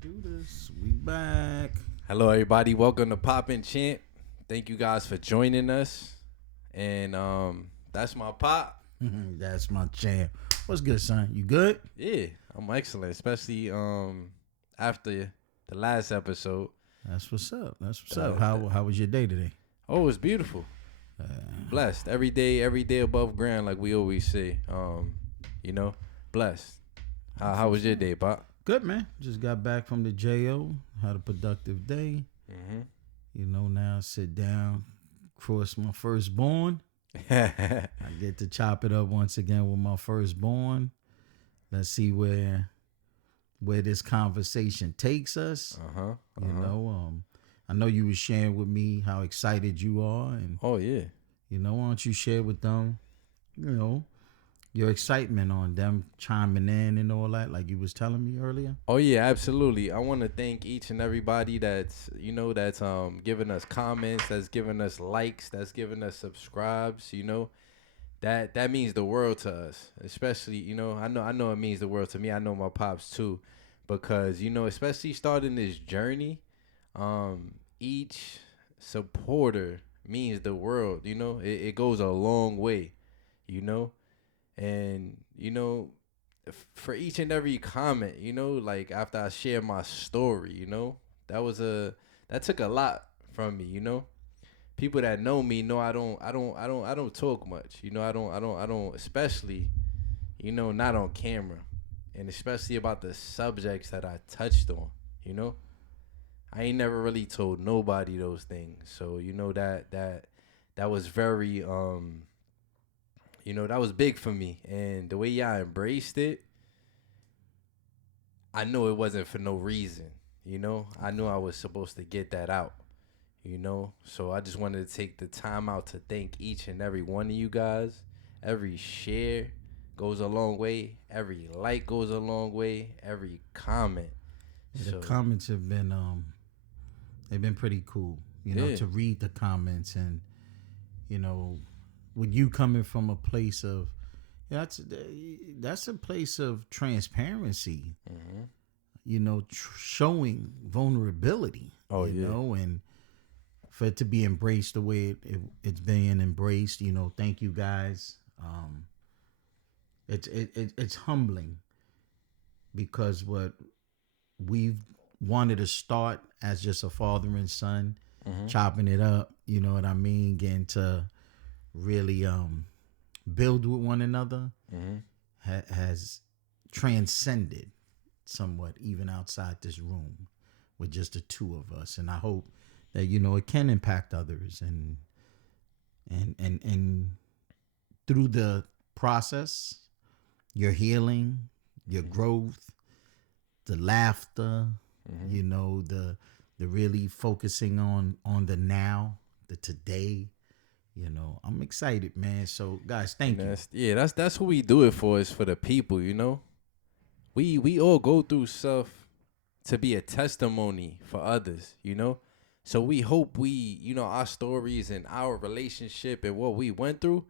do this. We back. Hello, everybody. Welcome to Poppin' Champ. Thank you guys for joining us. And that's my pop. That's my champ. What's good, son? You good? Yeah, I'm excellent, especially after the last episode. That's what's up. That's what's up. How was your day today? Oh, it's beautiful. Blessed. Every day above ground, like we always say. Blessed. How was your day, Pop? Good, man. Just got back from the JO. Had a productive day. Mm-hmm. You know, now sit down, cross my firstborn. I get to chop it up once again with my firstborn. Let's see where this conversation takes us. You know, I know you were sharing with me how excited you are, and oh yeah, you know, why don't you share with them, you know, your excitement on them chiming in and all that, like you was telling me earlier. Oh yeah, absolutely. I want to thank each and everybody that's giving us comments, that's giving us likes, that's giving us subscribes. You know, that means the world to us. Especially, I know it means the world to me. I know my pops too, because especially starting this journey, each supporter means the world. It goes a long way. And for each and every comment, like after I share my story, that took a lot from me. People that know me know I don't talk much. I don't, especially, not on camera, and especially about the subjects that I touched on. I ain't never really told nobody those things. So that was very that was big for me. And the way y'all embraced it, I know it wasn't for no reason. I knew I was supposed to get that out. So I just wanted to take the time out to thank each and every one of you guys. Every share goes a long way. Every like goes a long way. Every comment. The comments have been they've been pretty cool. To read the comments, and with you coming from a place of that's a place of transparency. Showing vulnerability. And for it to be embraced the way it's being embraced, thank you guys. It's humbling, because what we've wanted to start as just a father and son, chopping it up, you know what I mean, getting to really build with one another, has transcended somewhat even outside this room with just the two of us. And I hope that it can impact others, and through the process, your healing, your growth, the laughter, the really focusing on the now, the today. I'm excited, man. So guys, thank you. Yeah, that's who we do it for, is for the people. We all go through stuff to be a testimony for others. So we hope our stories and our relationship and what we went through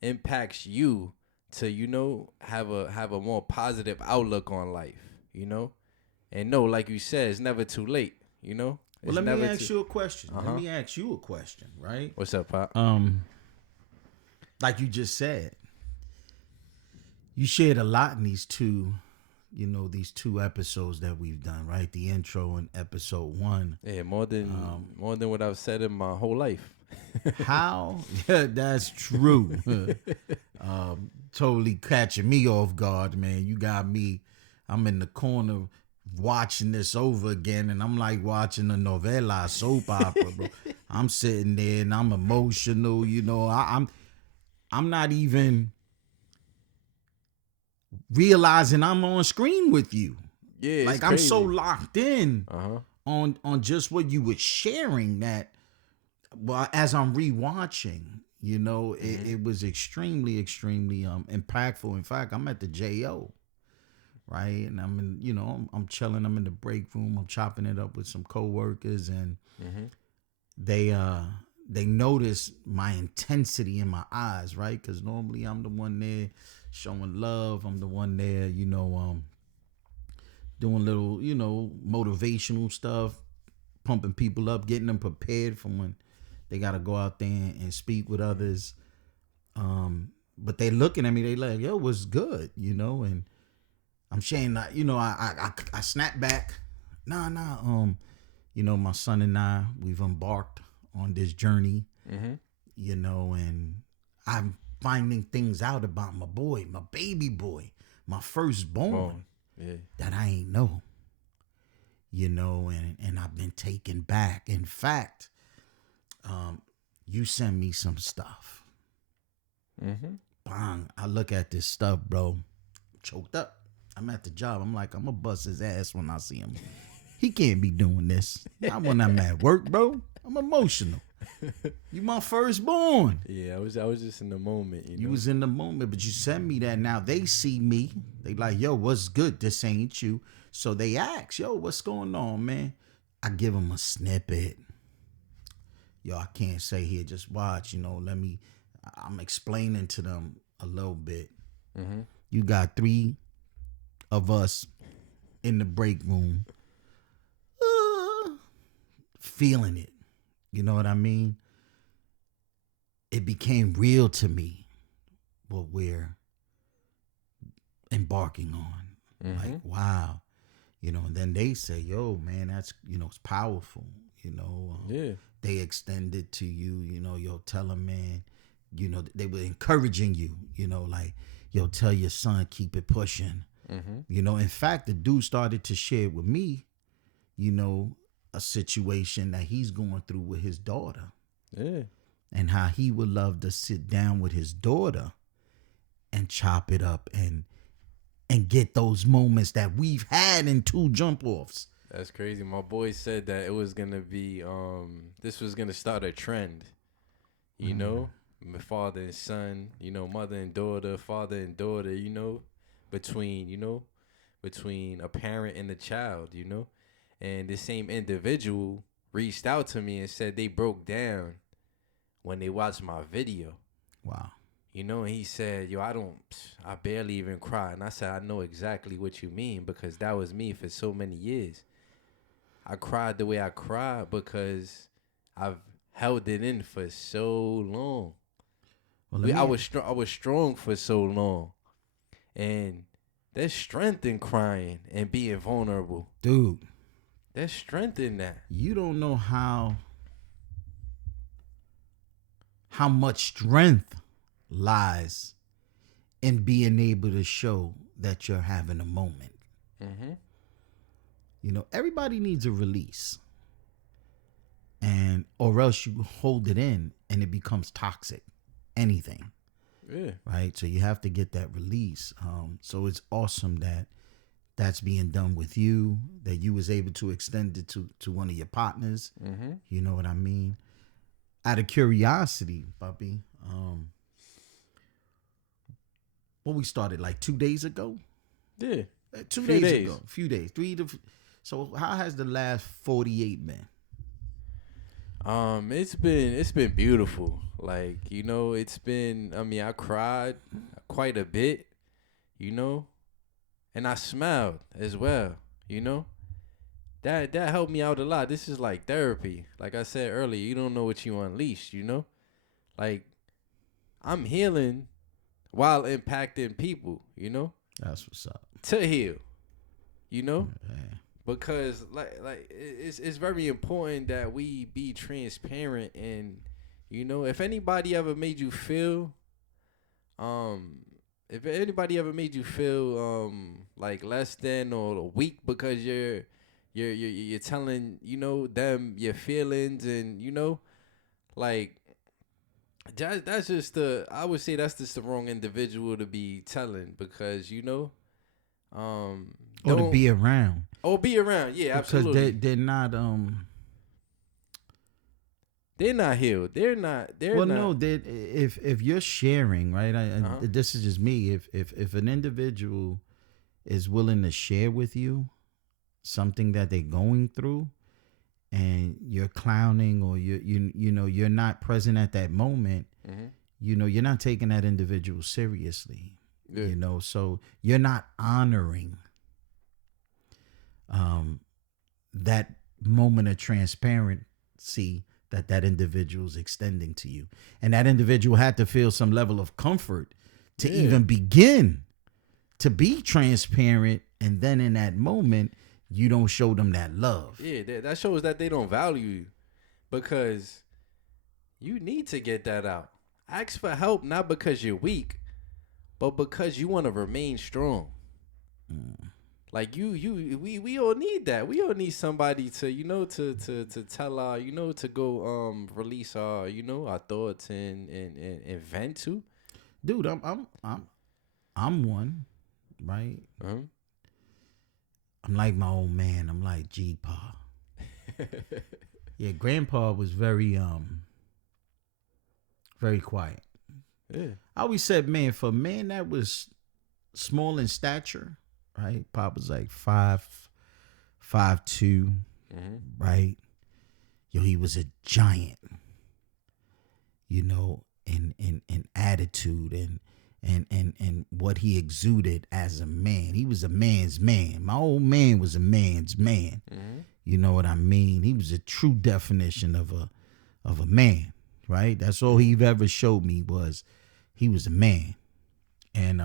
impacts you to have a more positive outlook on life. And no, like you said, it's never too late. Well, let me ask you a question. Let me ask you a question, right? What's up, Pop? Like you just said, you shared a lot in these two episodes that we've done, right? The intro and episode 1. Yeah, more than what I've said in my whole life. How? Yeah, that's true. Totally catching me off guard, man. You got me. I'm in the corner watching this over again, and I'm like watching a novela, soap opera, bro. I'm sitting there and I'm emotional. I'm not even realizing I'm on screen with you. Yeah, like I'm so locked in on just what you were sharing that. Well, as I'm rewatching, it was extremely, extremely impactful. In fact, I'm at the JO. Right, and I'm in, I'm chilling. I'm in the break room. I'm chopping it up with some coworkers, and they notice my intensity in my eyes, right? Because normally I'm the one there showing love. I'm the one there, doing little, motivational stuff, pumping people up, getting them prepared for when they got to go out there and speak with others. But they looking at me, they like, yo, what's good, and I'm saying that, I snap back. Nah. My son and I, we've embarked on this journey, and I'm finding things out about my boy, my baby boy, my firstborn, that I ain't know, and I've been taken back. In fact, you send me some stuff. Bang, I look at this stuff, bro, choked up. I'm at the job. I'm like, I'm gonna bust his ass when I see him. He can't be doing this. Not when I'm at work, bro. I'm emotional. You my firstborn. Yeah, I was just in the moment. You was in the moment, but you send me that. Now they see me. They like, yo, what's good? This ain't you. So they ask, yo, what's going on, man? I give them a snippet. Yo, I can't say here. Just watch. I'm explaining to them a little bit. You got 3 of us in the break room. Feeling it. You know what I mean? It became real to me what we're embarking on. Like, wow. And then they say, yo, man, that's, it's powerful. They extended to you, yo, tell them, man, they were encouraging you, like, yo, tell your son, keep it pushing. In fact, the dude started to share with me, a situation that he's going through with his daughter. Yeah. And how he would love to sit down with his daughter and chop it up and get those moments that we've had in 2 jump offs. That's crazy. My boy said that it was gonna be this was gonna start a trend. Father and son, mother and daughter, father and daughter, between a parent and a child, And the same individual reached out to me and said they broke down when they watched my video. Wow. And he said, yo, I barely even cry. And I said, I know exactly what you mean, because that was me for so many years. I cried the way I cried because I've held it in for so long. I was strong for so long. And there's strength in crying and being vulnerable. Dude. There's strength in that. You don't know how much strength lies in being able to show that you're having a moment. Everybody needs a release, or else you hold it in and it becomes toxic. Anything. Yeah. Right. So you have to get that release. So it's awesome that that's being done with you, that you was able to extend it to one of your partners. You know what I mean? Out of curiosity, puppy, we started like 2 days ago? Yeah. 2 days ago. A few days. So how has the last 48 been? It's been beautiful. Like, it's been, I cried quite a bit, and I smiled as well, That helped me out a lot. This is like therapy. Like I said earlier, you don't know what you unleashed, Like, I'm healing while impacting people, That's what's up. To heal, Yeah. Because like it's very important that we be transparent, and if anybody ever made you feel like less than or weak because you're telling them your feelings, and like that's just I would say that's just the wrong individual to be telling, because or to be around. Oh, be around, yeah, absolutely. Because they're not they're not healed. They're not. No, if you're sharing, right? This is just me. If an individual is willing to share with you something that they're going through, and you're clowning, or you're not present at that moment, you're not taking that individual seriously. Yeah. So you're not honoring that moment of transparency that individual is extending to you. And that individual had to feel some level of comfort to even begin to be transparent. And then in that moment, you don't show them that love. Yeah, that shows that they don't value you, because you need to get that out. Ask for help, not because you're weak, but because you want to remain strong. Like we all need that. We all need somebody to, to tell our, to go release our, our thoughts and vent to. Dude, I'm one, right? Uh-huh. I'm like my old man. I'm like G-Pa. Yeah, Grandpa was very quiet. Yeah. I always said, man, for a man that was small in stature, right? Pop was like 5'2", right? Yo, he was a giant, in attitude and what he exuded as a man. He was a man's man. My old man was a man's man. You know what I mean? He was a true definition of a man, right? That's all he ever showed me was he was a man. And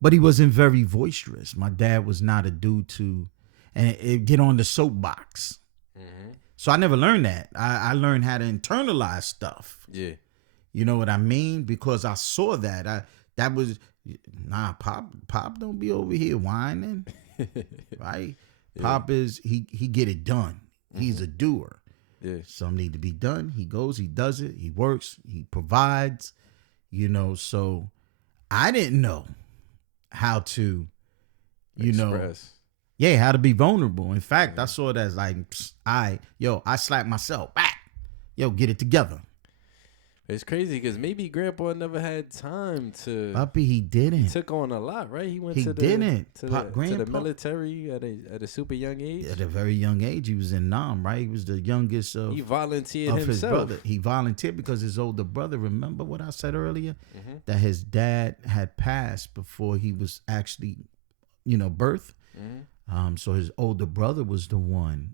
but he wasn't very boisterous. My dad was not a dude to get on the soapbox. So I never learned that. I learned how to internalize stuff. Yeah. You know what I mean? Because I saw that. That was, Pop don't be over here whining. Right? Yeah. Pop is, he get it done. He's a doer. Yeah. Some need to be done. He goes, he does it, he works, he provides, so I didn't know how to, express. How to be vulnerable. In fact, I saw it as like, I slapped myself back. Yo, get it together. It's crazy because maybe Grandpa never had time to. Puppy, he didn't. He took on a lot, right? He went to the military at a super young age. At a very young age, he was in Nam, right? He was the youngest of. He volunteered of himself. His brother. He volunteered because his older brother. Remember what I said earlier? That his dad had passed before he was actually, birthed. So his older brother was the one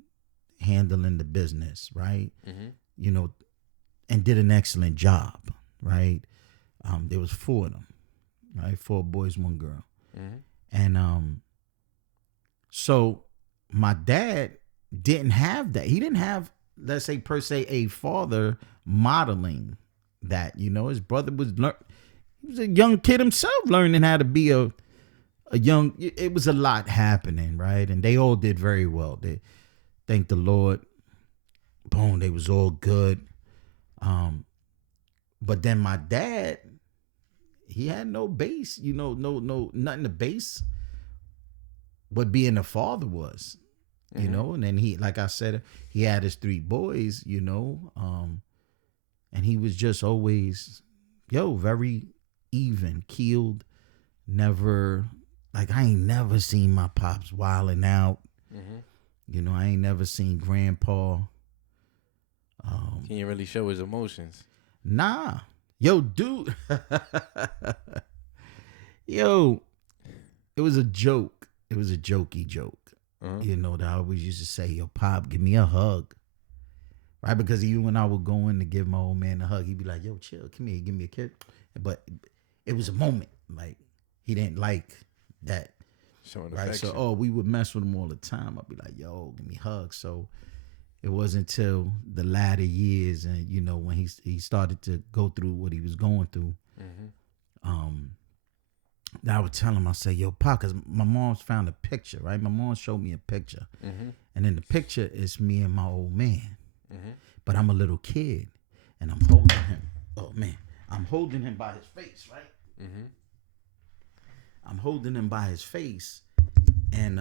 handling the business, right? And did an excellent job, right? There was 4 of them, right? 4 boys, 1 girl. And so my dad didn't have that. He didn't have, let's say, per se, a father modeling that. His brother he was a young kid himself learning how to be a young, it was a lot happening, right? And they all did very well. They, thank the Lord, boom, they was all good. But then my dad, he had no base, nothing to base what being a father was, and then he, like I said, he had his 3 boys, and he was just always, very even keeled, never, like I ain't never seen my pops wilding out, I ain't never seen Grandpa. He didn't really show his emotions. Nah. Yo, dude. Yo, it was a joke. It was a jokey joke. That I always used to say, yo, Pop, give me a hug. Right? Because even when I would go in to give my old man a hug, he'd be like, yo, chill, come here, give me a kiss. But it was a moment. Like, he didn't like that. Showing right? affection. So, we would mess with him all the time. I'd be like, yo, give me hugs. So it wasn't until the latter years and, when he started to go through what he was going through, that I would tell him, I say, yo, Pop, because my mom's found a picture, right? My mom showed me a picture. And in the picture, it's me and my old man. But I'm a little kid, and I'm holding him. Oh, man. I'm holding him by his face, right? I'm holding him by his face. And,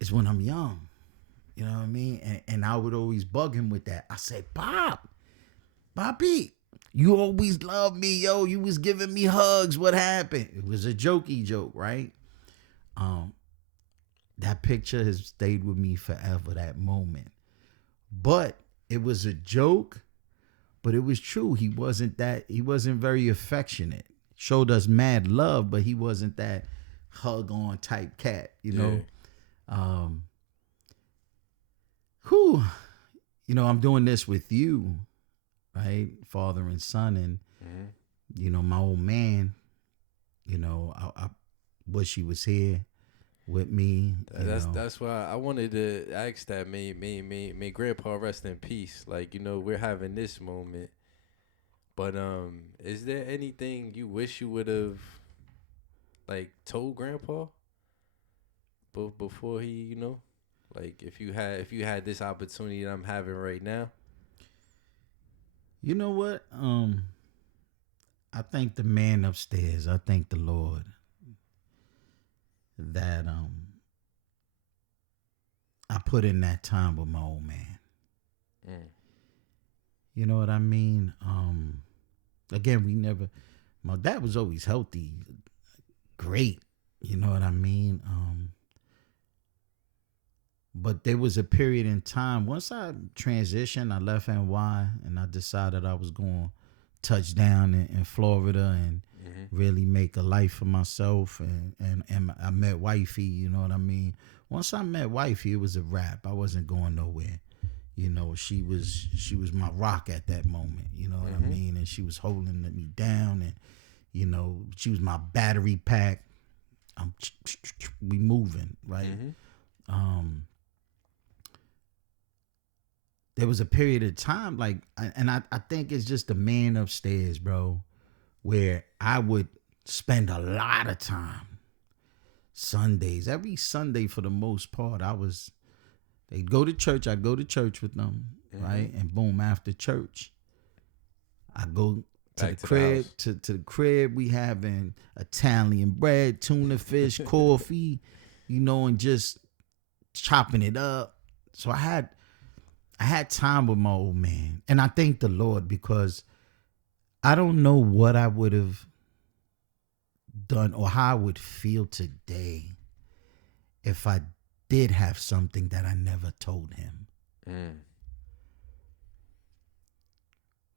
it's when I'm young. You know what I mean? And I would always bug him with that. I said, Poppy, you always loved me, yo. You was giving me hugs. What happened? It was a jokey joke, right? That picture has stayed with me forever, that moment. But it was a joke, but it was true. He wasn't very affectionate. showed us mad love, but he wasn't that hug on type cat, you know. Who, you know, I'm doing this with you, right, father and son, and you know, my old man, you know, I wish he was here with me. That's why I wanted to ask that. May Grandpa rest in peace. Like, you know, we're having this moment, but is there anything you wish you would have like told Grandpa, before he, you know, like if you had this opportunity that I'm having right now? You know what? I thank the man upstairs. I thank the Lord that I put in that time with my old man. You know what I mean? Again, my dad was always healthy, great. You know what I mean? But there was a period in time, once I transitioned, I left NY and I decided I was going to touch down in Florida and really make a life for myself. And I met wifey, you know what I mean? Once I met wifey, it was a wrap. I wasn't going nowhere. You know, she was my rock at that moment, you know what I mean? And she was holding me down, and, you know, she was my battery pack. We moving, right? There was a period of time, like, and I think it's just the man upstairs, bro, where I would spend a lot of time, Sundays, every Sunday for the most part. They'd go to church, I'd go to church with them, right? And boom, after church, I go to the crib, to the crib, we having Italian bread, tuna fish, coffee, you know, and just chopping it up. So I had time with my old man. And I thank the Lord, because I don't know what I would have done or how I would feel today if I did have something that I never told him.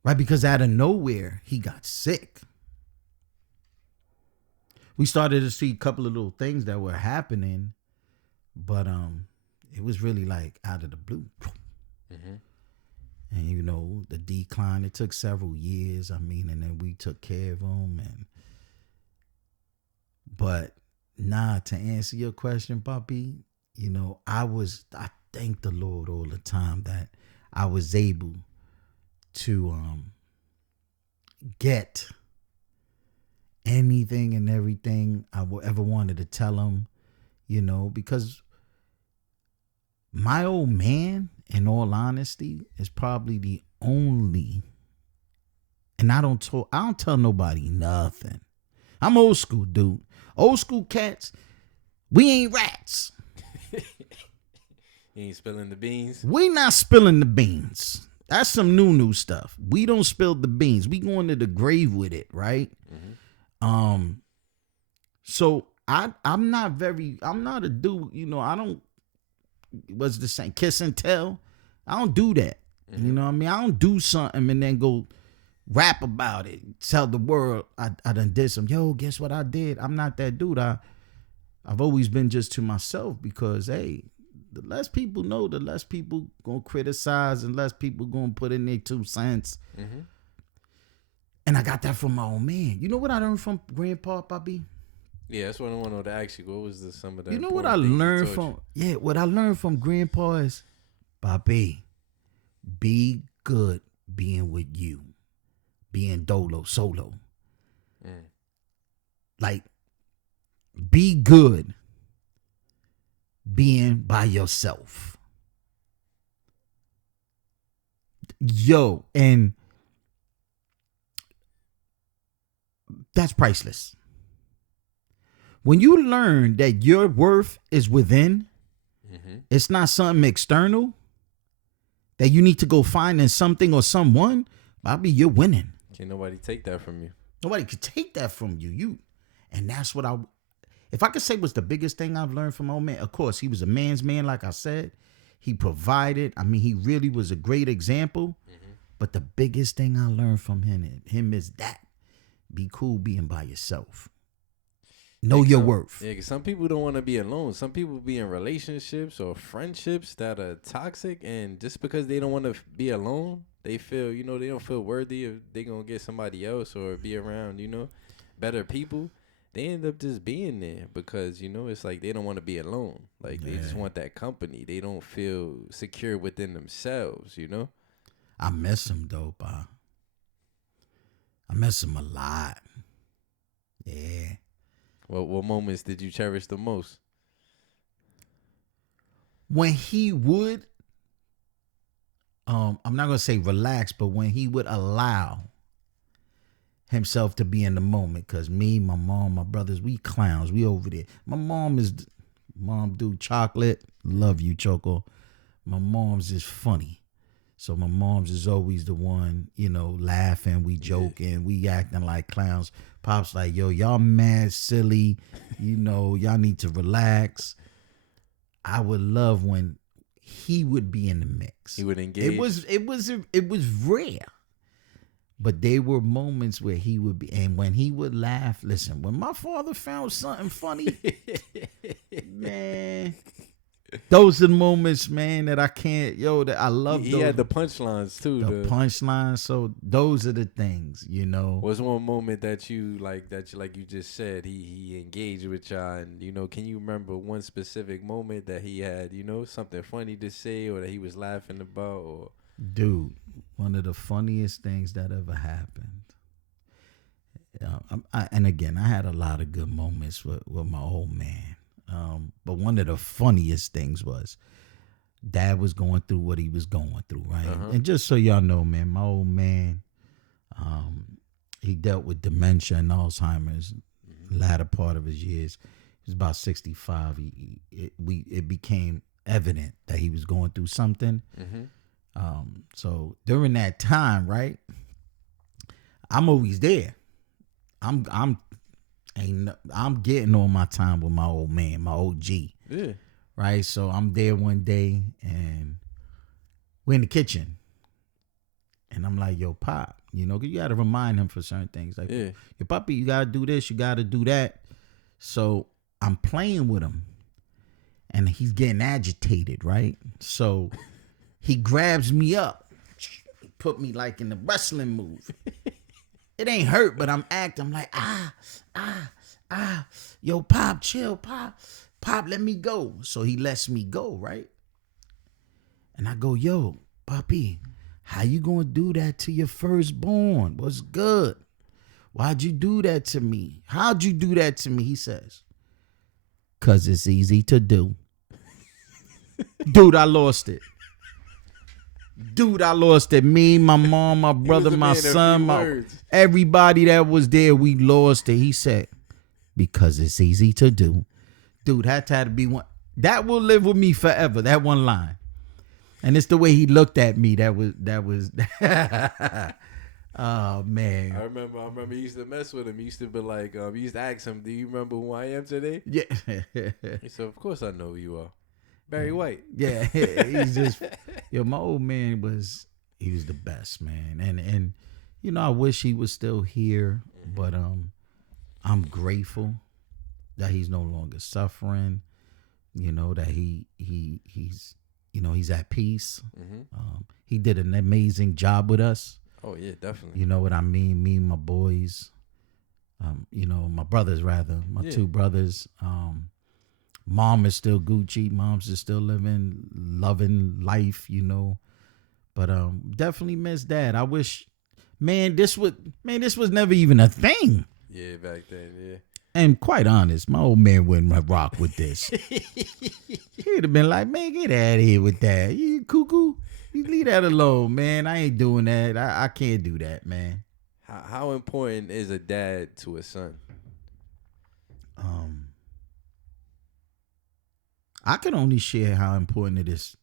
Right? Because out of nowhere, he got sick. We started to see a couple of little things that were happening, but it was really like out of the blue. And, you know, the decline, it took several years. I mean, and then we took care of him. But to answer your question, Papi, you know, I thank the Lord all the time that I was able to get anything and everything I ever wanted to tell him, you know, because my old man, in all honesty, is probably the only, and I don't tell nobody nothing. I'm old school, dude. Old school cats, we ain't rats. You ain't spilling the beans? We not spilling the beans. That's some new stuff. We don't spill the beans. We going to the grave with it, right? So I'm not a dude, you know, I don't, what's the saying, kiss and tell. I don't do that. You know what I mean? I don't do something and then go rap about it, tell the world I done did some. Yo, guess what I did? I'm not that dude. I've always been just to myself, because hey, the less people know, the less people gonna criticize, and less people gonna put in their 2 cents. And I got that from my old man. You know what I learned from Grandpa, Bobby? Yeah, that's what I wanted to ask you. What was some of that? You know what I learned from? Yeah, what I learned from Grandpa is, Bobby, be good being with you, being solo. Like, be good being by yourself. Yo, and that's priceless. When you learn that your worth is within, it's not something external that you need to go find in something or someone, Bobby, you're winning. Can't nobody take that from you. Nobody could take that from you. And that's what if I could say was the biggest thing I've learned from my old man. Of course, he was a man's man, like I said. He provided. I mean, he really was a great example. But the biggest thing I learned from him is be cool being by yourself. Yeah, Know 'cause your worth. Yeah, 'cause some people don't want to be alone. Some people be in relationships or friendships that are toxic, and just because they don't want to be alone, they feel, they don't feel worthy if they gonna get somebody else or be around, better people. They end up just being there because it's like they don't want to be alone. Like they just Yeah. want that company. They don't feel secure within themselves. I miss him though, Pa. I miss him a lot. Yeah. What moments did you cherish the most? When he would, I'm not gonna say relax, but when he would allow himself to be in the moment, cause me, my mom, my brothers, we clowns, we over there. Mom do chocolate, love you, Choco. My mom's is funny. So my mom's is always the one, laughing, we joking, we acting like clowns. Pop's like, yo, y'all mad, silly, y'all need to relax. I would love when he would be in the mix. He would engage. It was rare. But there were moments where he would be, and when he would laugh, listen, when my father found something funny, man, those are the moments, man, that I can't, that I love. He had the punchlines too. The punchlines. So those are the things, What's one moment that you like you just said he engaged with y'all, and can you remember one specific moment that he had, something funny to say or that he was laughing about? Or dude, one of the funniest things that ever happened. And again, I had a lot of good moments with my old man. But one of the funniest things was Dad was going through what he was going through, right? And just so y'all know, man, my old man, he dealt with dementia and Alzheimer's latter part of his years. He was about 65. It became evident that he was going through something. So during that time, right, I'm always there. I'm getting on my time with my old man, my OG. Yeah. Right. So I'm there one day and we're in the kitchen. And I'm like, yo, Pop, you got to remind him for certain things. Like, yo, Poppy, you got to do this, you got to do that. So I'm playing with him and he's getting agitated, right? So he grabs me up, put me like in the wrestling move. It ain't hurt, but I'm acting. I'm like, yo, Pop, chill, Pop, let me go. So he lets me go, right? And I go, yo, Poppy, how you gonna do that to your firstborn? What's good? Why'd you do that to me? How'd you do that to me? He says, 'cause it's easy to do. Dude, I lost it. Me, my mom, my brother, my son, everybody that was there, we lost it. He said, because it's easy to do. Dude, that had to be one. That will live with me forever. That one line. And it's the way he looked at me. That was oh man. I remember he used to mess with him. He used to be like, he used to ask him, do you remember who I am today? Yeah. He said, of course I know who you are. Barry White. Yeah. He's just, my old man he was the best, man. And I wish he was still here, but I'm grateful that he's no longer suffering, that he's at peace. He did an amazing job with us. Oh yeah, definitely. You know what I mean? Me and my boys, my brothers rather, my two brothers. Mom is still Gucci. Mom's is still loving life, But definitely miss Dad. I wish, this was never even a thing. Yeah, back then, yeah. And quite honest, my old man wouldn't rock with this. He'd have been like, man, get out of here with that. You cuckoo. You leave that alone, man. I ain't doing that. I can't do that, man. How important is a dad to a son? I can only share how important it is,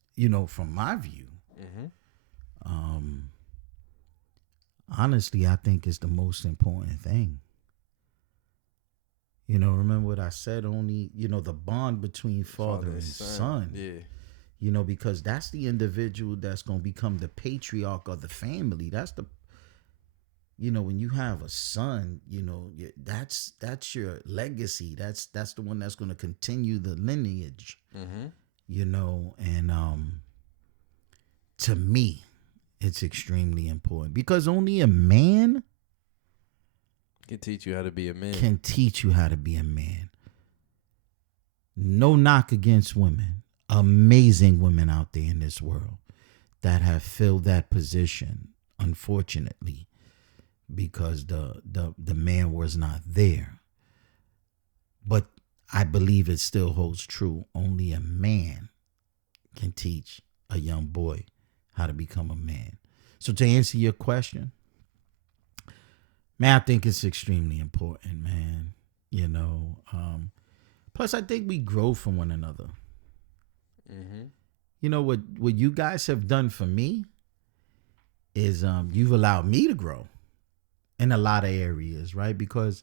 from my view. Honestly, I think it's the most important thing. Remember what I said, only, the bond between father and son. Yeah. Because that's the individual that's going to become the patriarch of the family. you know, when you have a son, you know, that's your legacy. That's the one that's going to continue the lineage. You know, and to me, it's extremely important because only a man can teach you how to be a man. Can teach you how to be a man. No knock against women. Amazing women out there in this world that have filled that position, unfortunately, because the man was not there. But I believe it still holds true. Only a man can teach a young boy how to become a man. So to answer your question, man, I think it's extremely important, man. You know, plus I think we grow from one another. You know, what you guys have done for me is you've allowed me to grow in a lot of areas, right? Because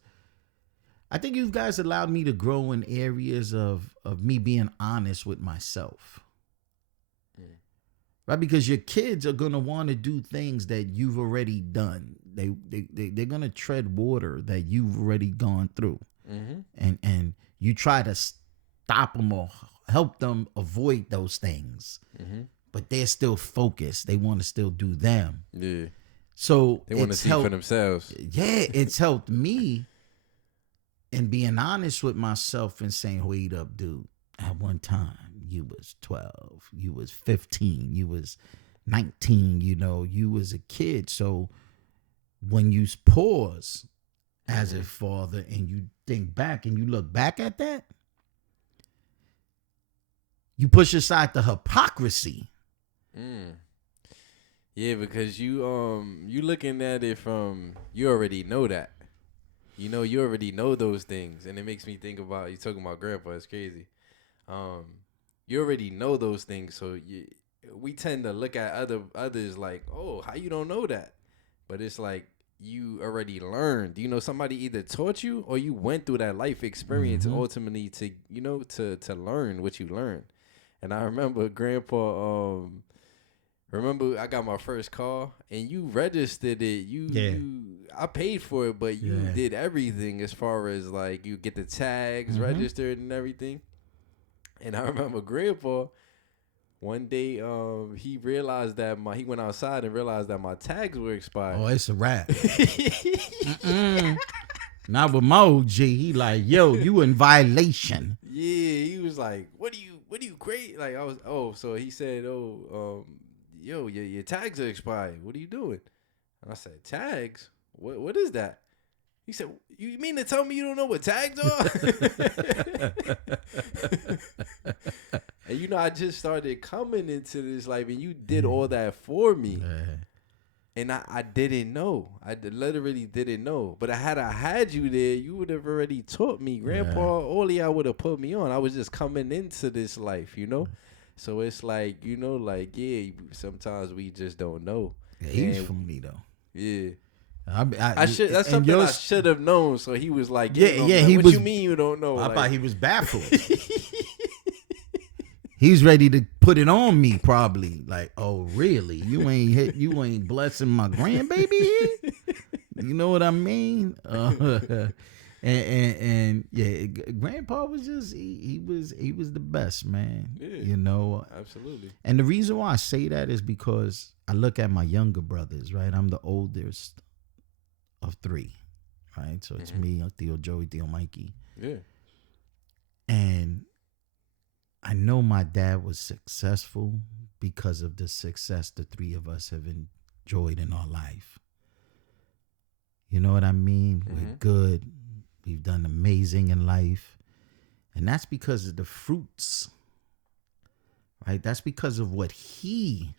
I think you guys allowed me to grow in areas of me being honest with myself. Right? Because your kids are going to want to do things that you've already done. They're going to tread water that you've already gone through. And you try to stop them or help them avoid those things. But they're still focused. They want to still do them. Yeah. So they want to see for themselves. Yeah, it's helped me in being honest with myself and saying, wait up, dude. At one time, you was 12, you was 15, you was 19, you know, you was a kid. So when you pause as a father and you think back and you look back at that, you push aside the hypocrisy. Yeah, because you looking at it from, you already know that. You know, you already know those things. And it makes me think about, you talking about grandpa, it's crazy. You already know those things. So we tend to look at others like, oh, how you don't know that? But it's like, you already learned. You know, somebody either taught you or you went through that life experience ultimately to, you know, to learn what you learned. And I remember grandpa, remember I got my first car and you registered it. I paid for it, but you did everything as far as like you get the tags registered and everything. And I remember grandpa, one day he realized that he went outside and realized that my tags were expired. Oh, it's a wrap. Not with my OG. He like, yo, you in violation. Yeah, he was like, what do you create? Like so he said, yo, your tags are expired. What are you doing? And I said, tags? What is that? He said, you mean to tell me you don't know what tags are? And you know, I just started coming into this life and you did all that for me. And I didn't know. I literally didn't know. But I had you there, you would have already taught me. Grandpa, all y'all would have put me on. I was just coming into this life, you know? So it's like, you know, like, yeah, sometimes we just don't know. Yeah, he was from me, though. Yeah. I should. That's something I should have known. So he was like, yeah. He what was, you mean you don't know? I thought he was baffled. He's ready to put it on me, probably. Like, oh, really? You ain't blessing my grandbaby here? You know what I mean? And yeah, grandpa was just he was the best, man. Yeah, you know, absolutely. And the reason why I say that is because I look at my younger brothers, right? I'm the oldest of three, right? So it's me, Theo Joey, Theo Mikey. Yeah. And I know my dad was successful because of the success the three of us have enjoyed in our life. You know what I mean? We're good. We've done amazing in life. And that's because of the fruits, right? That's because of what he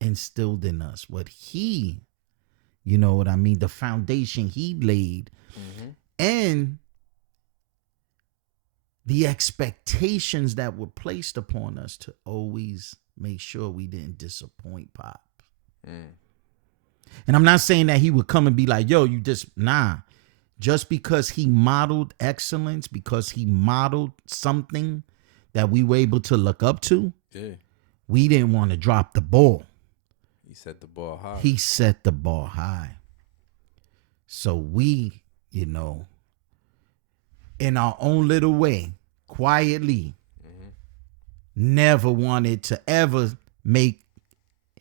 instilled in us, what he, you know what I mean? The foundation he laid. And the expectations that were placed upon us to always make sure we didn't disappoint Pop. And I'm not saying that he would come and be like, yo, you just, nah. Just because he modeled excellence, because he modeled something that we were able to look up to, we didn't want to drop the ball. He set the ball high. He set the ball high. So we, you know, in our own little way, quietly, never wanted to ever make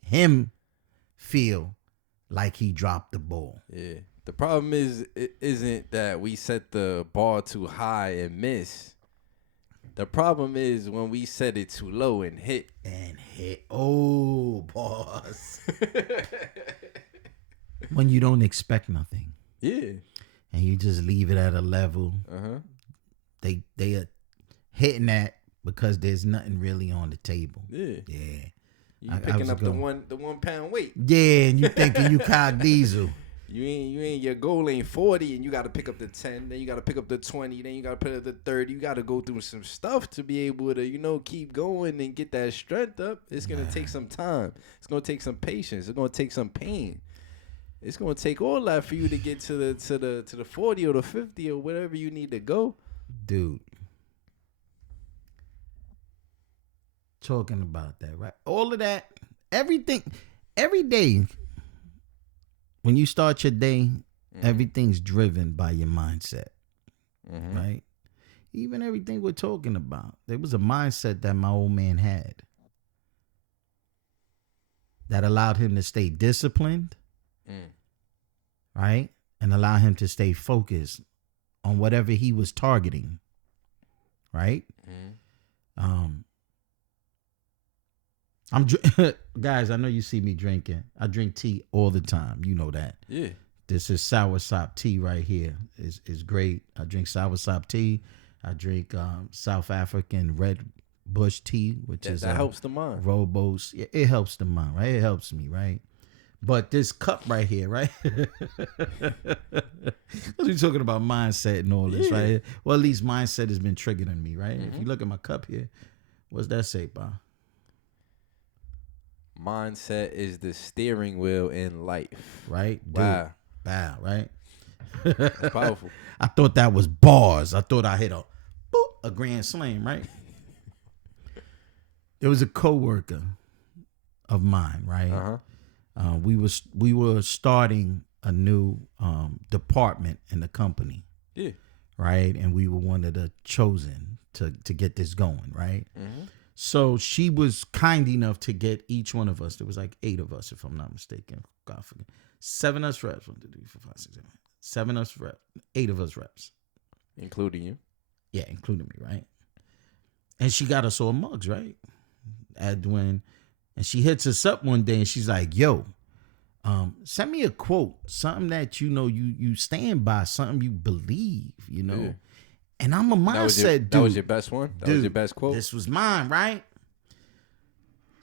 him feel like he dropped the ball. Yeah. The problem is, it isn't that we set the bar too high and miss. The problem is when we set it too low and hit. Oh, boss. When you don't expect nothing. Yeah. And you just leave it at a level. They are hitting that because there's nothing really on the table. Yeah. Yeah. You picking up the 1 pound weight. Yeah, and you thinking you Kyle Diesel. You ain't your goal ain't 40 and you gotta pick up the 10, then you gotta pick up the 20, then you gotta put up the 30. You gotta go through some stuff to be able to, you know, keep going and get that strength up. It's gonna take some time. It's gonna take some patience. It's gonna take some pain. It's gonna take all that for you to get to the 40 or the 50 or whatever you need to go. Dude. Talking about that, right? All of that, everything, every day. When you start your day, everything's driven by your mindset, right? Even everything we're talking about, there was a mindset that my old man had that allowed him to stay disciplined, right? And allow him to stay focused on whatever he was targeting, right? Guys, I know you see me drinking. I drink tea all the time. You know that. Yeah. This is soursop tea right here. It's great. I drink soursop tea. I drink South African red bush tea, which that helps the mind. Robos. Yeah, it helps the mind, right? It helps me, right? But this cup right here, right? We're talking about mindset and all this, right? Well, at least mindset has been triggered in me, right? If you look at my cup here, what's that say, Pa? Mindset is the steering wheel in life. Right? Wow. Wow, right? That's powerful. I thought that was bars. I thought I hit a grand slam, right? There was a coworker of mine, right? We were starting a new department in the company. Yeah. Right? And we were one of the chosen to get this going, right? So she was kind enough to get each one of us. There was like 8 of us, if I'm not mistaken. God forget. 7 us reps. 1, 2, 3, 4, 5, 6, 7. 7 us reps. 8 of us reps. Including you? Yeah, including me, right? And she got us all mugs, right? Edwin. And she hits us up one day and she's like, yo, send me a quote. Something that, you know, you stand by. Something you believe, you know. Yeah. And I'm a mindset dude. That was your best one? That was your best quote? This was mine, right?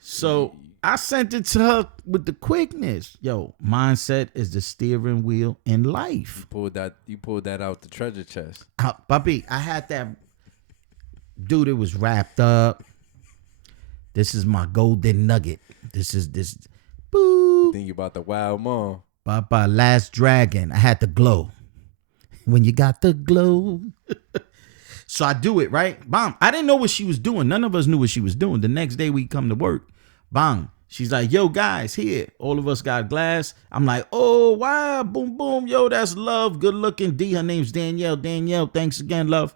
So I sent it to her with the quickness. Yo, mindset is the steering wheel in life. You pulled that out the treasure chest. Puppy, I had that. Dude, it was wrapped up. This is my golden nugget. This. Boo. You think you about the wild mom. Papa, last dragon. I had the glow. When you got the glow. So I do it, right? Bang. I didn't know what she was doing. None of us knew what she was doing. The next day we come to work. Bang. She's like, yo, guys, here. All of us got glass. I'm like, oh, wow. Boom, boom. Yo, that's love. Good looking. D, her name's Danielle. Danielle, thanks again, love.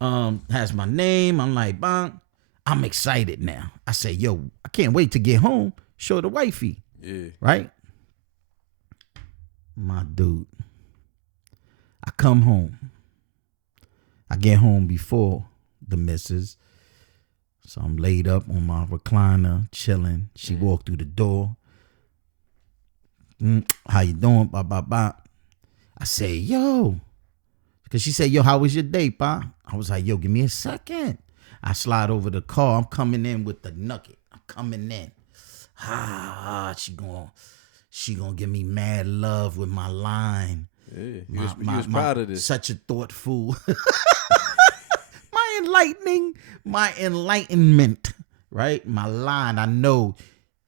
Has my name. I'm like, bang. I'm excited now. I say, yo, I can't wait to get home. Show the wifey. Yeah. Right? My dude. I come home. I get home before the missus. So I'm laid up on my recliner, chilling. She walked through the door. How you doing? Blah, blah, blah. I say, yo. Because she said, yo, how was your day, pa? I was like, yo, give me a second. I slide over the car. I'm coming in with the nugget. I'm coming in. She gonna give me mad love with my line. Yeah, you was proud of this. Such a thoughtful. my enlightenment, right? My line. I know.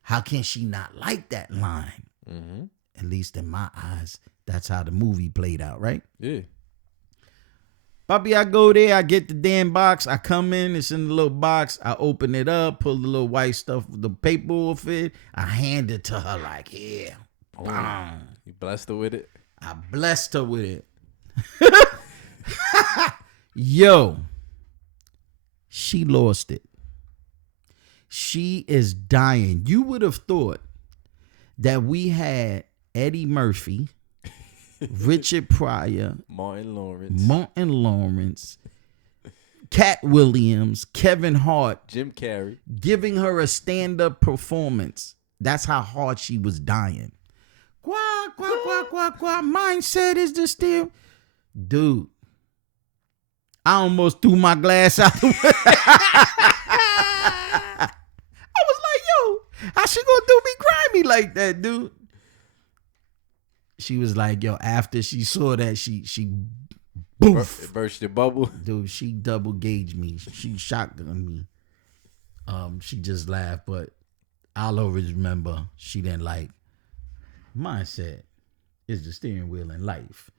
How can she not like that line? At least in my eyes, that's how the movie played out, right? Yeah. Puppy, I go there, I get the damn box, I come in, it's in the little box, I open it up, pull the little white stuff, the paper off it, I hand it to her like, here. You blessed her with it? I blessed her with it. Yo, she lost it. She is dying. You would have thought that we had Eddie Murphy, Richard Pryor, Martin Lawrence, Cat Williams, Kevin Hart, Jim Carrey giving her a stand-up performance. That's how hard she was dying. Quack, quack, quack, quack, quack. Mindset is the steer. Dude, I almost threw my glass out the way. I was like, yo, how she gonna do me grimy like that, dude? She was like, yo, after she saw that, she boof. Burst your bubble. Dude, she double gauged me. She shotgunned me. She just laughed, but I'll always remember she didn't like. Mindset is the steering wheel in life.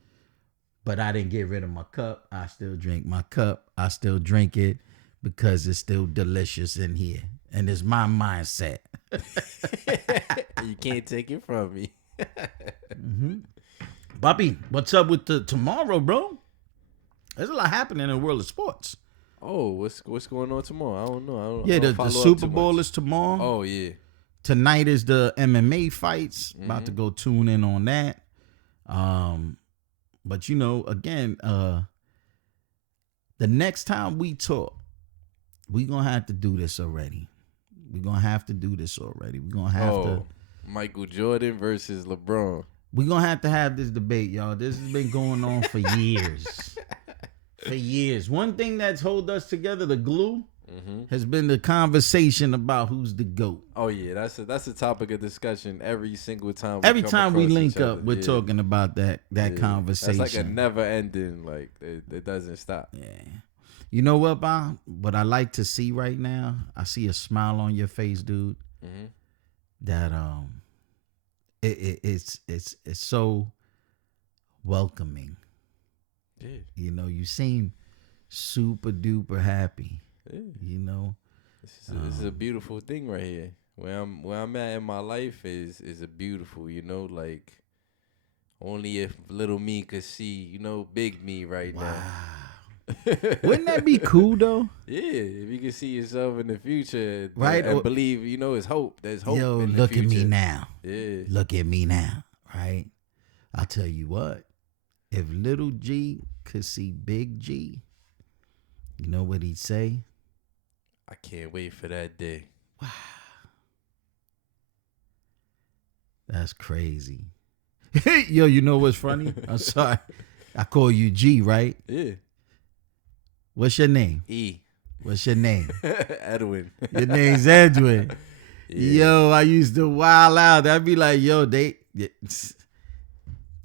But I didn't get rid of my cup. I still drink my cup. I still drink it because it's still delicious in here. And it's my mindset. You can't take it from me. Bobby, what's up with the tomorrow, bro? There's a lot happening in the world of sports. Oh, what's going on tomorrow? I don't know. The Super Bowl is tomorrow. Oh, yeah. Tonight is the MMA fights. About to go tune in on that. But you know, again, the next time we talk, we're gonna have to do this already. We're gonna have to do this already. We're gonna have to Michael Jordan versus LeBron. We're gonna have this debate, y'all. This has been going on for years. For years. One thing that's hold us together, the glue, has been the conversation about who's the GOAT. Oh yeah, that's a topic of discussion every single time. Every time we link up, we're talking about that conversation. That's like a never ending. Like it doesn't stop. Yeah. You know what, Bob? What I like to see right now, I see a smile on your face, dude. That it's so welcoming. Yeah. You know, you seem super duper happy. Yeah. You know, this is a beautiful thing right here. Where I'm at in my life is a beautiful. You know, like only if little me could see, you know, big me right now. Wouldn't that be cool though? Yeah, if you can see yourself in the future, right, and believe, you know, it's hope. There's hope. Yo, in the look future. at me now. Yeah, look at me now. Right. I'll tell you what. If little G could see big G, you know what he'd say? I can't wait for that day. Wow. That's crazy. Yo, you know what's funny? I'm sorry. I call you G, right? Yeah. What's your name? E. What's your name? Edwin. Your name's Edwin. Yeah. Yo, I used to wild out. I'd be like, yo,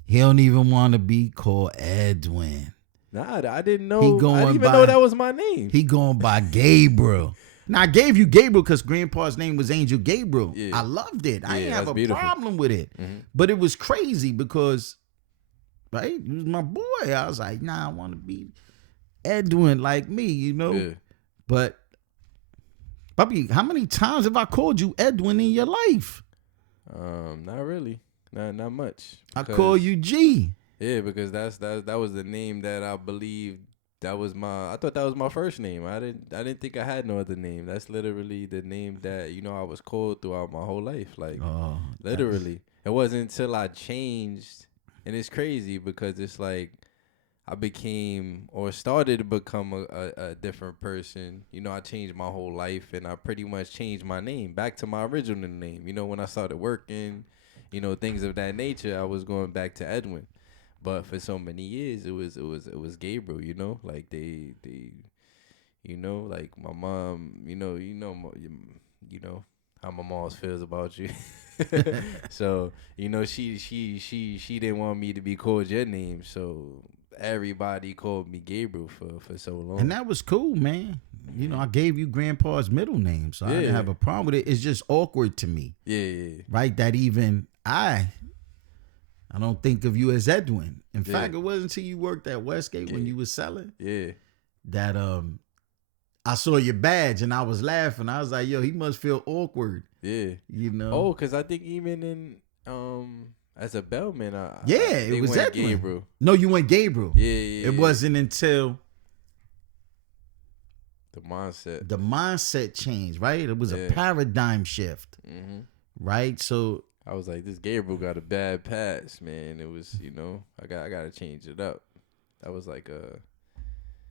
he don't even want to be called Edwin. Nah, I didn't know. I didn't even know that was my name. He going by Gabriel. Now, I gave you Gabriel because Grandpa's name was Angel Gabriel. Yeah. I loved it. I didn't have a problem with it. But it was crazy because, right, he was my boy. I was like, nah, I want to be Edwin like me, you know? Yeah. But, Bobby, how many times have I called you Edwin in your life? Not really. Not much. I call you G. Yeah, because that was the name that I believed that was my. I thought that was my first name. I didn't think I had no other name. That's literally the name that, you know, I was called throughout my whole life. Like literally, it wasn't until I changed, and it's crazy because it's like I became or started to become a different person. You know, I changed my whole life, and I pretty much changed my name back to my original name. You know, when I started working, you know, things of that nature, I was going back to Edwin. But for so many years, it was Gabriel. You know, like they, you know, like my mom. You know how my mom feels about you. So you know, she didn't want me to be called your name, so everybody called me Gabriel for so long. And that was cool, man. You know, I gave you Grandpa's middle name, so I didn't have a problem with it. It's just awkward to me. Yeah. Right? That even I don't think of you as Edwin. In fact, it wasn't until you worked at Westgate when you was selling. Yeah. That I saw your badge and I was laughing. I was like, yo, he must feel awkward. Yeah. You know? Oh, because I think even in As a bellman, it was went Edwin. Gabriel. No, you went Gabriel. Yeah. It wasn't until the mindset. The mindset changed, right? It was a Yeah. paradigm shift, right? So I was like, this Gabriel got a bad past, man. It was, I got to change it up. That was like a.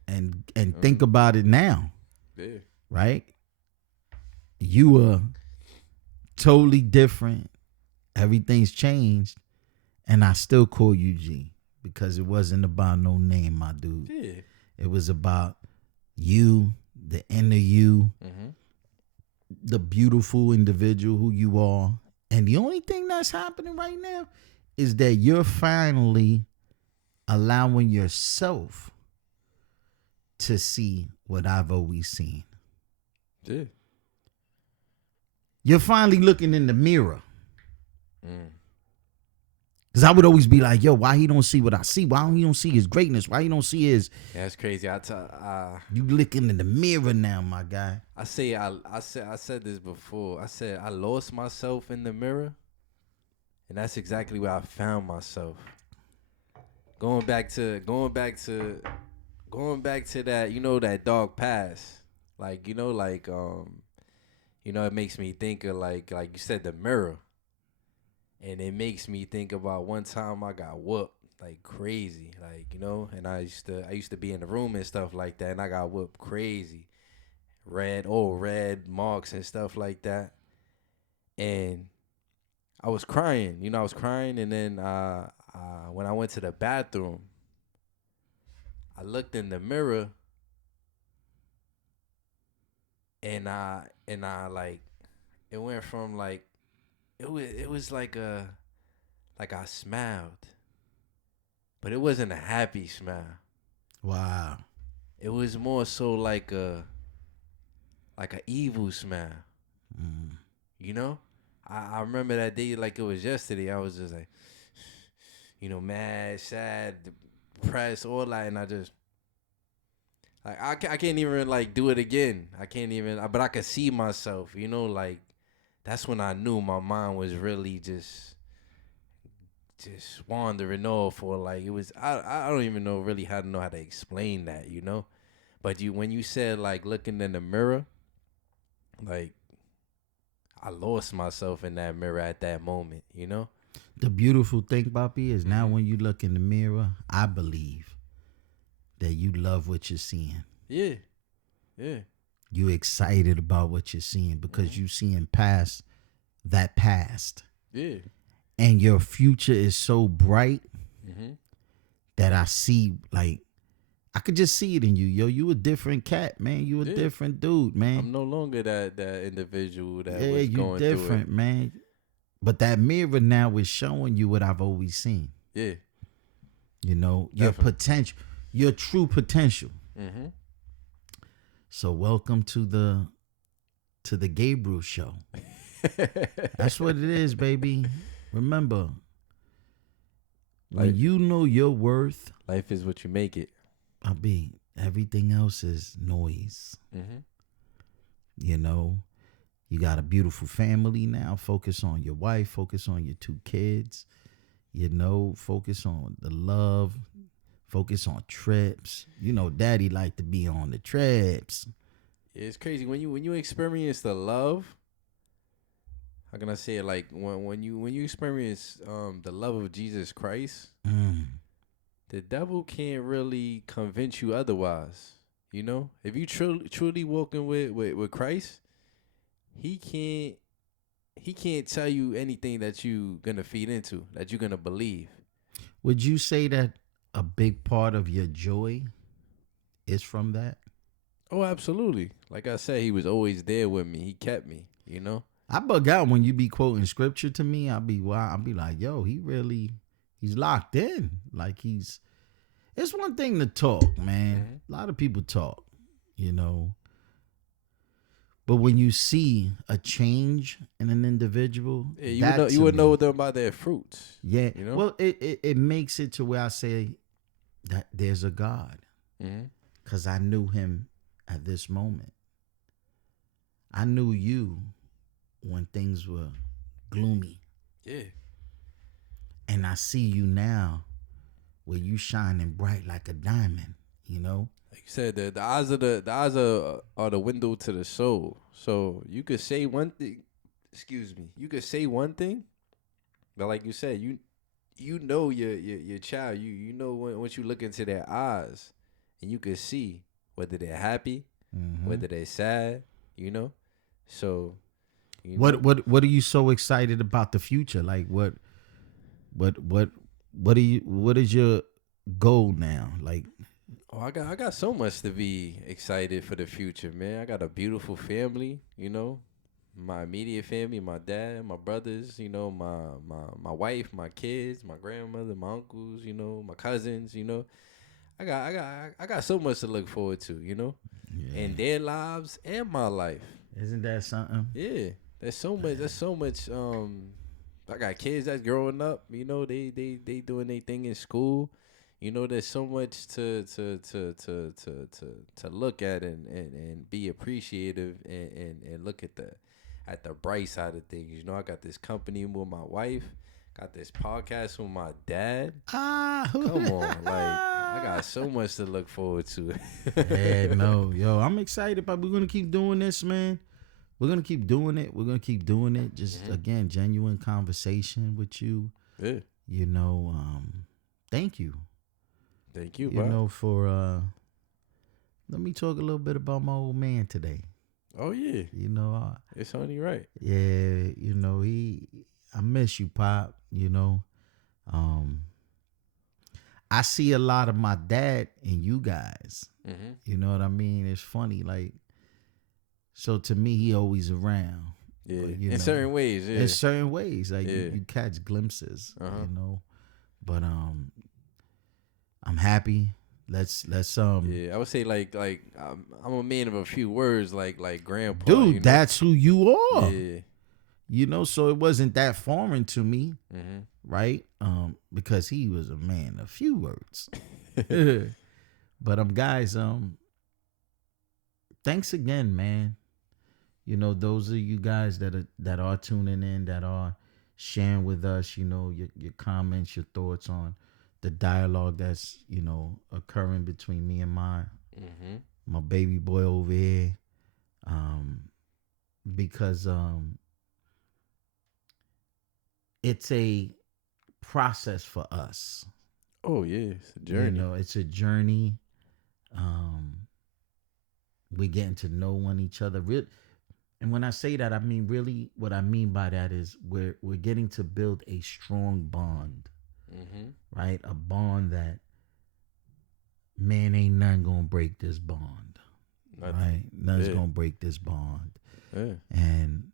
And think about it now, Yeah. right? You were totally different. Everything's changed, and I still call you G because it wasn't about no name, my dude. Yeah. It was about you, the inner you, the beautiful individual who you are. And the only thing that's happening right now is that you're finally allowing yourself to see what I've always seen. Yeah. You're finally looking in the mirror. Because I would always be like, yo, why he don't see what I see? Why he don't see his greatness? Why he don't see his... Yeah, that's crazy. You looking in the mirror now, my guy. I said this before. I said I lost myself in the mirror. And that's exactly where I found myself. Going back to that, that dark past. Like, it makes me think of like you said, the mirror. And it makes me think about one time I got whooped like crazy, like, and I used to be in the room and stuff like that, and I got whooped crazy. Red marks and stuff like that. And I was crying, and then when I went to the bathroom, I looked in the mirror and I like, it went from like, it was like I smiled, but it wasn't a happy smile. Wow. It was more so like a evil smile. I remember that day like it was yesterday. I was just like, mad, sad, depressed, all that, and I just like I can't even like do it again. I can't even, but I could see myself. Like. That's when I knew my mind was really just wandering off, or like it was. I don't even know really how to explain that, But when you said like looking in the mirror, like I lost myself in that mirror at that moment, The beautiful thing, Papi, is now when you look in the mirror, I believe that you love what you're seeing. Yeah. You excited about what you're seeing because you seeing past that past. Yeah. And your future is so bright that I see, like, I could just see it in you. Yo, you a different cat, man. You a different dude, man. I'm no longer that individual that was you going different, through it. Man. But that mirror now is showing you what I've always seen. Yeah. Your potential, your true potential. So welcome to the Gabriel show. That's what it is, baby. Remember, when you know your worth, life is what you make it. Everything else is noise. You got a beautiful family now. Focus on your wife. Focus on your 2 kids. Focus on the love. Focus on trips. Daddy like to be on the trips. It's crazy when you experience the love. How can I say it? Like when you experience the love of Jesus Christ, the devil can't really convince you otherwise. If you truly walking with Christ, he can't tell you anything that you gonna feed into, that you're gonna believe. Would you say that a big part of your joy is from that? Oh, absolutely. Like I said, he was always there with me. He kept me, I bug out when you be quoting scripture to me. I'll be like, yo, he's locked in. Like it's one thing to talk, man. A lot of people talk, But when you see a change in an individual, you would know them by their fruits. Yeah. Well, it makes it to where I say that there's a God. Because I knew him at this moment. I knew you when things were gloomy. Yeah. And I see you now where you shining bright like a diamond, you know? Like you said, the eyes are the window to the soul. So you could say one thing. Excuse me. You could say one thing, but like you said, you know your child. You know once you look into their eyes, and you can see whether they're happy, whether they're sad. You know, so you know. What are you so excited about the future? Like what what is your goal now? Like, Oh, I got so much to be excited for the future, man. I got a beautiful family, you know. My immediate family, my dad, my brothers, you know, my wife, my kids, my grandmother, my uncles, you know, my cousins, you know. I got so much to look forward to, you know. yeah. And their lives and my life. Isn't that something? Yeah. There's so much I got kids that's growing up, you know, they doing their thing in school. You know, there's so much to look at and be appreciative and look at the bright side of things. You know, I got this company with my wife, got this podcast with my dad. Come on, like I got so much to look forward to. Yeah, no, yo, I'm excited, but we're gonna keep doing this, man. We're gonna keep doing it. We're gonna keep doing it. Just again, genuine conversation with you. Yeah. You know, thank you. Thank you, You bro. know, for let me talk a little bit about my old man today. Oh yeah, You know, it's only right. yeah, you know, I miss you, Pop. You know, I see a lot of my dad in you guys. You know what I mean? It's funny, like, so to me, he always around. Yeah, But, in certain ways. Yeah, in certain ways, like Yeah. you catch glimpses, Uh-huh. you know. But I'm happy. Let's yeah. I would say like I'm a man of a few words, like grandpa. dude, you know? that's who you are. Yeah. You know, so it wasn't that foreign to me, Mm-hmm. right? Because he was a man of few words. But guys, thanks again, man. You know, those are you guys that are tuning in, that are sharing with us, you know, your comments, your thoughts on the dialogue that's, you know, occurring between me and my baby boy over here. Because it's a process for us. Oh yeah, it's a journey. You know, it's a journey. We're getting to know each other. And when I say that, I mean really what I mean by that is we're getting to build a strong bond, right? A bond that, man, ain't nothing gonna break this bond, right? Nothing's gonna break this bond. Yeah. And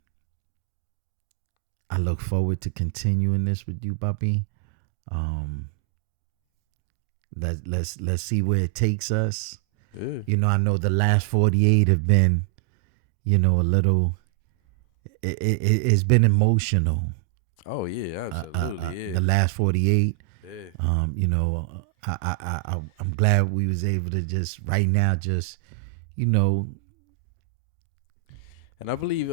I look forward to continuing this with you, Bobby. Let's see where it takes us. Yeah. You know, I know the last 48 have been, you know, a little. It's been emotional. Oh yeah, absolutely. Yeah. The last 48. Yeah. You know, I'm glad we was able to just right now, just, you know. And I believe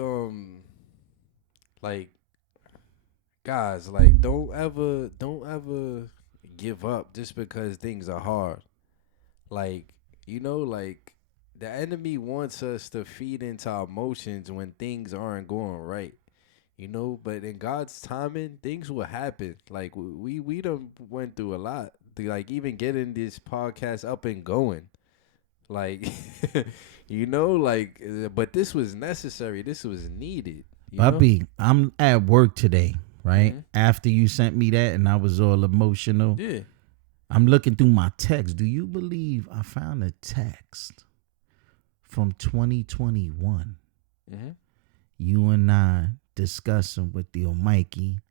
like guys, like don't ever give up just because things are hard. Like, you know, like the enemy wants us to feed into our emotions when things aren't going right. You know, but in God's timing, things will happen. Like we done went through a lot to like even getting this podcast up and going. Like, you know, like, but this was necessary. This was needed. Bobby, I'm at work today, right? After you sent me that and I was all emotional. Yeah. I'm looking through my text. Do you believe I found a text from 2021? You and I discussing with the Almighty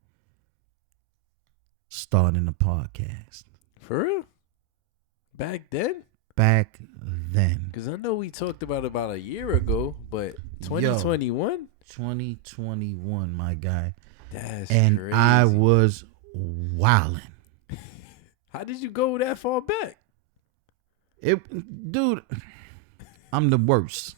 starting a podcast. For real? Back then? Back then. Because I know we talked about a year ago, but 2021? 2021, my guy. That's and crazy. I was wilding. How did you go that far back? Dude, I'm the worst.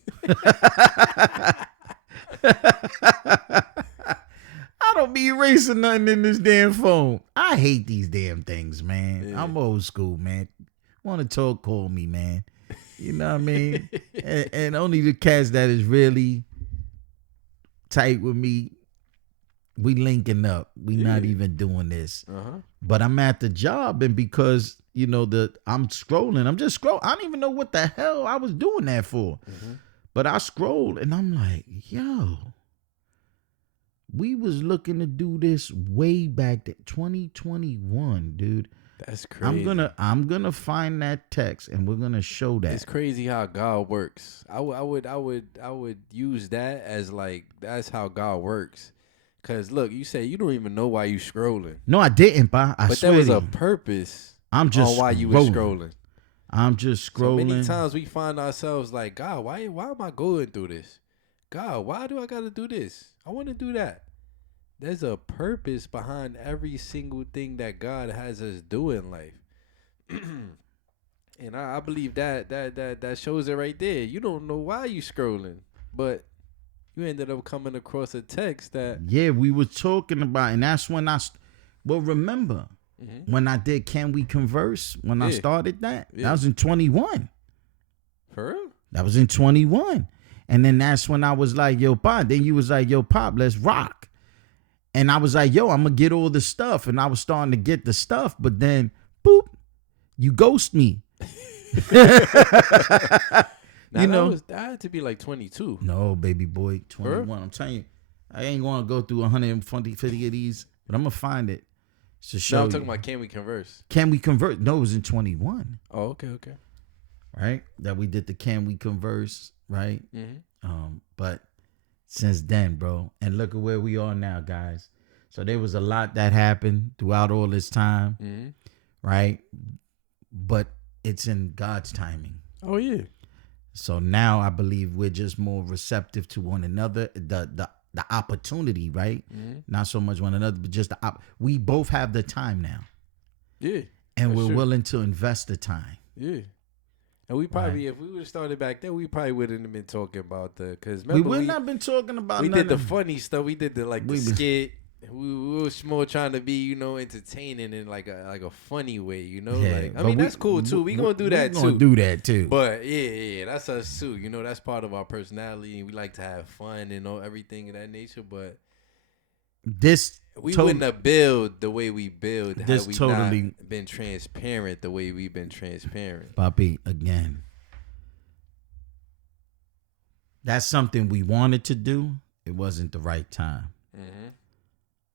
I don't be erasing nothing in this damn phone. I hate these damn things, man. Yeah. I'm old school, man. Want to talk, call me, man. You know what I mean? and only the cats that is really tight with me, we linking up. We not even doing this. But I'm at the job, and because, you know, I'm scrolling. I'm just scrolling. I don't even know what the hell I was doing that for. But I scrolled, and I'm like, yo, we was looking to do this way back to 2021, dude. That's crazy. I'm gonna find that text, and we're gonna show that. It's crazy how God works. I would use that as like, that's how God works. Cause look, you say you don't even know why you scrolling. No, I didn't, but there was a purpose. I'm just on why you were scrolling. I'm just scrolling. So many times we find ourselves like, God, why am I going through this? God, why do I gotta do this? I want to do that. There's a purpose behind every single thing that God has us do in life. And I believe that shows it right there. You don't know why you scrolling, but you ended up coming across a text that... Yeah, we were talking about, and that's when remember, when I did Can We Converse, when I started that was in 21. For real? That was in 21. And then that's when I was like, yo, Pop. Then you was like, yo, Pop, let's rock. And I was like, yo, I'm going to get all the stuff. And I was starting to get the stuff. But then, boop, you ghost me. Now, that had to be like 22. No, baby boy, 21. I'm telling you, I ain't going to go through 150 of these, but I'm going to find it to show I'm talking about Can We Converse? Can We Converse? No, it was in 21. Oh, okay. Right? That we did the Can We Converse, right? But since then, bro, and look at where we are now, guys. So there was a lot that happened throughout all this time, right? But it's in God's timing. Oh, yeah. So now I believe we're just more receptive to one another. The opportunity, right? Not so much one another, but just we both have the time now. Yeah. And we're willing to invest the time. Yeah. And we probably, if we would have started back then, we probably wouldn't have been talking about we wouldn't have been talking about. We did the funny stuff. We did the skit. We were more trying to be, entertaining in like a funny way, Yeah, I mean, that's cool too. We gonna do that too. Gonna do that too. But yeah, that's us too. That's part of our personality, and we like to have fun and everything of that nature. But we wouldn't have built the way we build had we not been transparent the way we've been transparent. Papi, again, that's something we wanted to do. It wasn't the right time.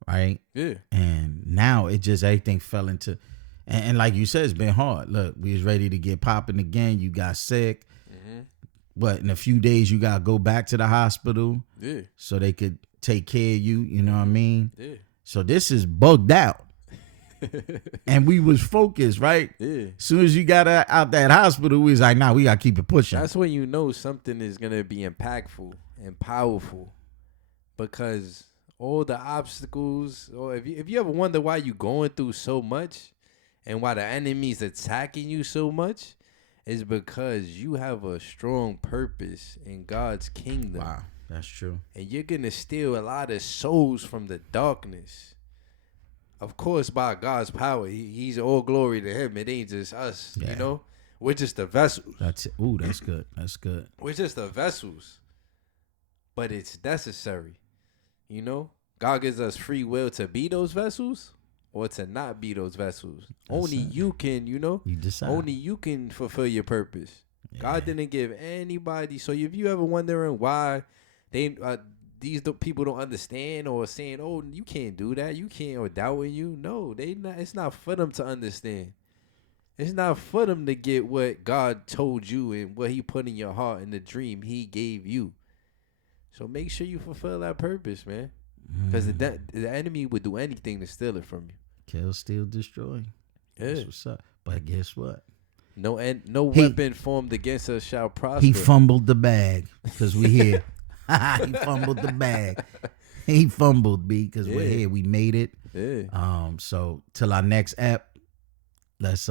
Right? Yeah. And now it just, everything fell into, and like you said, it's been hard. Look, we was ready to get popping again. You got sick. But in a few days, you got to go back to the hospital. Yeah. So they could take care of you. You know what I mean? Yeah. So this is bugged out. And we was focused, right? Yeah. As soon as you got out that hospital, we was like, nah, we got to keep it pushing. That's when you know something is going to be impactful and powerful. Because all the obstacles, or if you ever wonder why you going through so much and why the enemy's attacking you so much, is because you have a strong purpose in God's kingdom. Wow, that's true. And you're going to steal a lot of souls from the darkness. Of course, by God's power. He's all glory to him. It ain't just us, We're just the vessels. That's it. Ooh, that's good. That's good. We're just the vessels. But it's necessary. God gives us free will to be those vessels or to not be those vessels. Only you can, you decide. Only you can fulfill your purpose. Yeah. God didn't give anybody. So if you ever wondering why these people don't understand or saying, oh, you can't do that, you can't, or doubting you, no, it's not for them to understand. It's not for them to get what God told you and what he put in your heart and the dream he gave you. So make sure you fulfill that purpose, man. Because the enemy would do anything to steal it from you. Kill, steal, destroy. Yeah. That's what's up. But guess what? No weapon formed against us shall prosper. He fumbled the bag because we here. He fumbled the bag. He fumbled, B, because we're here. We made it. Yeah. So till our next app, let's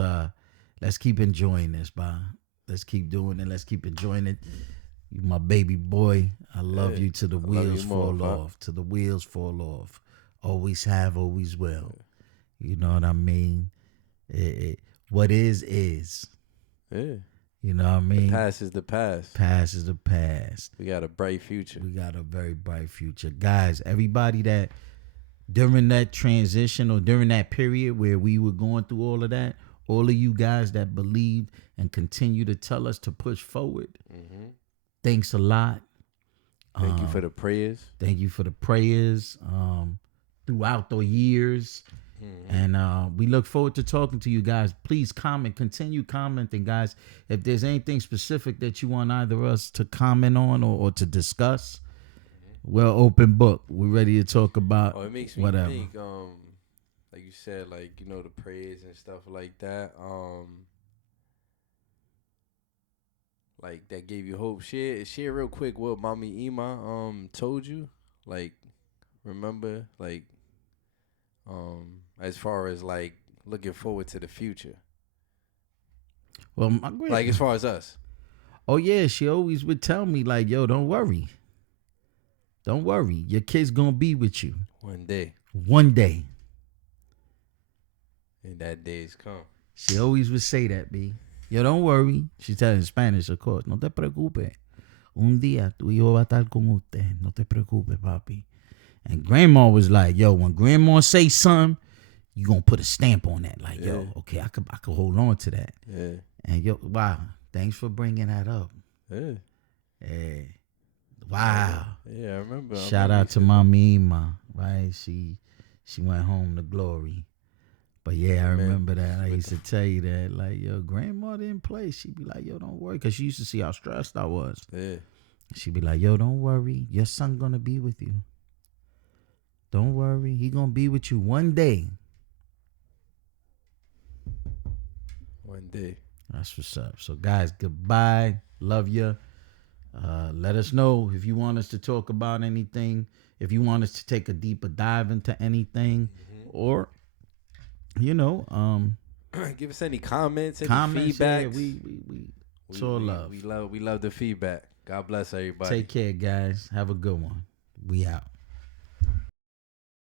keep enjoying this, bro. Let's keep doing it. Let's keep enjoying it. You my baby boy. I love you till the wheels fall off. Till the wheels fall off. Always have, always will. You know what I mean? What is. Yeah. You know what I mean? The past is the past. Past is the past. We got a bright future. We got a very bright future. Guys, everybody that during that transition or during that period where we were going through all of that, all of you guys that believed and continue to tell us to push forward, thanks a lot. Thank you for the prayers. Thank you for the prayers throughout the years. And we look forward to talking to you guys. Please comment, continue commenting, guys. If there's anything specific that you want either us to comment on or to discuss, we're open book. We're ready to talk about it makes me whatever. think, like you said, like, you know, the prayers and stuff like that. Like that gave you hope. Share real quick what Mommy Ima told you. Like, remember, like, as far as like looking forward to the future. Well, like as far as us. Oh yeah, she always would tell me like, "Yo, don't worry. Don't worry. Your kid's gonna be with you one day. One day. And that day's come." She always would say that, B. Yo, don't worry. She tells in Spanish, of course. No te preocupes. Un día tu hijo va a estar con usted. No te preocupes, papi. And grandma was like, yo, when grandma say something, you gonna put a stamp on that. Like, yo, okay, I could hold on to that. Yeah. And yo, wow, thanks for bringing that up. Yeah. Yeah. Wow. Yeah, I remember. Shout out to Mommy Ima, right? She went home to glory. But yeah, I remember that. I used to tell you that, like, yo, grandma didn't play. She'd be like, yo, don't worry. Because she used to see how stressed I was. Yeah. She'd be like, yo, don't worry. Your son gonna be with you. Don't worry. He gonna be with you one day. One day. That's what's up. So, guys, goodbye. Love you. Let us know if you want us to talk about anything. If you want us to take a deeper dive into anything. Or, you know, give us any comments, feedback. Yeah, we it's all love. We love the feedback. God bless everybody. Take care, guys. Have a good one. We out.